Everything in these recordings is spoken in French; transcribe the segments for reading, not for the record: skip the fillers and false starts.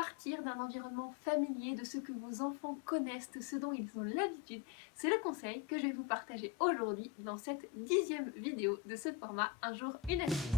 partir d'un environnement familier, de ce que vos enfants connaissent, de ce dont ils ont l'habitude. C'est le conseil que je vais vous partager aujourd'hui dans cette 10e vidéo de ce format Un jour une astuce.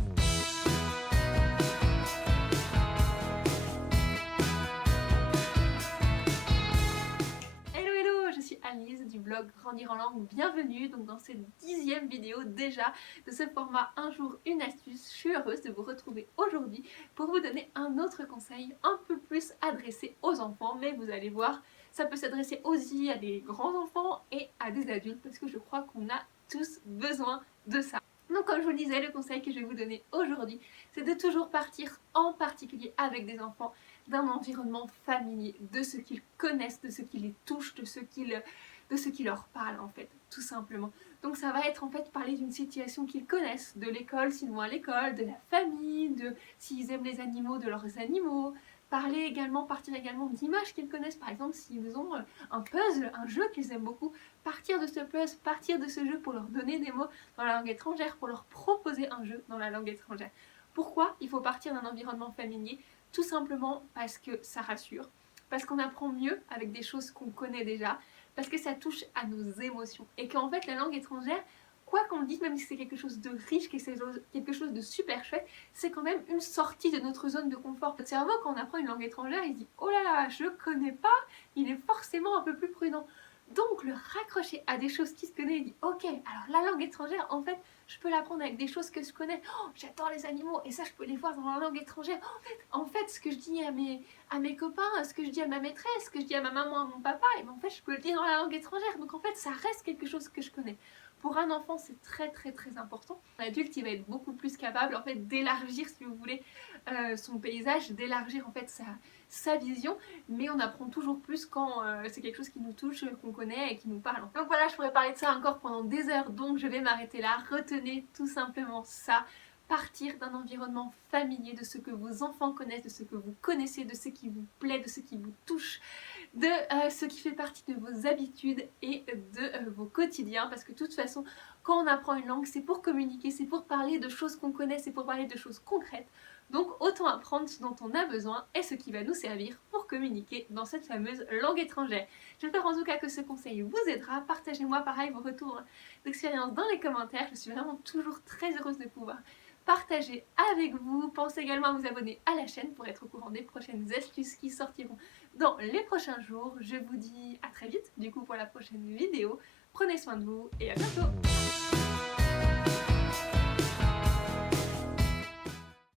Hello hello, je suis Alice du blog Grandir en langue, bienvenue donc dans cette 10e vidéo déjà de ce format Un jour une astuce. Je suis heureuse de vous retrouver aujourd'hui pour vous donner un autre conseil un peu plus adressé aux enfants, mais vous allez voir, ça peut s'adresser aussi à des grands enfants et à des adultes parce que je crois qu'on a tous besoin de ça. Donc comme je vous le disais, le conseil que je vais vous donner aujourd'hui, c'est de toujours partir, en particulier avec des enfants, d'un environnement familier, de ce qu'ils connaissent, de ce qui les touche, de ce qui leur parle en fait, tout simplement. Donc ça va être en fait parler d'une situation qu'ils connaissent, de l'école s'ils vont à l'école, de la famille, de s'ils aiment les animaux, de leurs animaux, partir également d'images qu'ils connaissent, par exemple s'ils ont un puzzle, un jeu qu'ils aiment beaucoup, partir de ce puzzle, partir de ce jeu pour leur donner des mots dans la langue étrangère, pour leur proposer un jeu dans la langue étrangère. Pourquoi il faut partir d'un environnement familier? Tout simplement parce que ça rassure, parce qu'on apprend mieux avec des choses qu'on connaît déjà, parce que ça touche à nos émotions. Et qu'en fait la langue étrangère, quoi qu'on le dise, même si c'est quelque chose de riche, que c'est quelque chose de super chouette, c'est quand même une sortie de notre zone de confort. Notre cerveau, quand on apprend une langue étrangère, il se dit « Oh là là, je connais pas », il est forcément un peu plus prudent. Donc le raccrocher à des choses qui se connaissent, il dit ok, alors la langue étrangère, en fait, je peux l'apprendre avec des choses que je connais. Oh, j'adore les animaux et ça, je peux les voir dans la langue étrangère. En fait, ce que je dis à mes copains, ce que je dis à ma maîtresse, ce que je dis à ma maman, à mon papa, et ben en fait, je peux le dire dans la langue étrangère. Donc en fait, ça reste quelque chose que je connais. Pour un enfant, c'est très très très important. L'adulte, il va être beaucoup plus capable en fait d'élargir, si vous voulez, son paysage, d'élargir en fait sa vision, mais on apprend toujours plus quand c'est quelque chose qui nous touche, qu'on connaît et qui nous parle. Donc voilà, je pourrais parler de ça encore pendant des heures, donc je vais m'arrêter là. Retenez tout simplement ça. Partir d'un environnement familier, de ce que vos enfants connaissent, de ce que vous connaissez, de ce qui vous plaît, de ce qui vous touche, de ce qui fait partie de vos habitudes et de vos quotidiens, parce que de toute façon, quand on apprend une langue, c'est pour communiquer, c'est pour parler de choses qu'on connaît, c'est pour parler de choses concrètes. Donc autant apprendre ce dont on a besoin et ce qui va nous servir pour communiquer dans cette fameuse langue étrangère. J'espère en tout cas que ce conseil vous aidera. Partagez-moi pareil vos retours d'expérience dans les commentaires. Je suis vraiment toujours très heureuse de pouvoir partager avec vous. Pensez également à vous abonner à la chaîne pour être au courant des prochaines astuces qui sortiront dans les prochains jours. Je vous dis à très vite du coup pour la prochaine vidéo. Prenez soin de vous et à bientôt.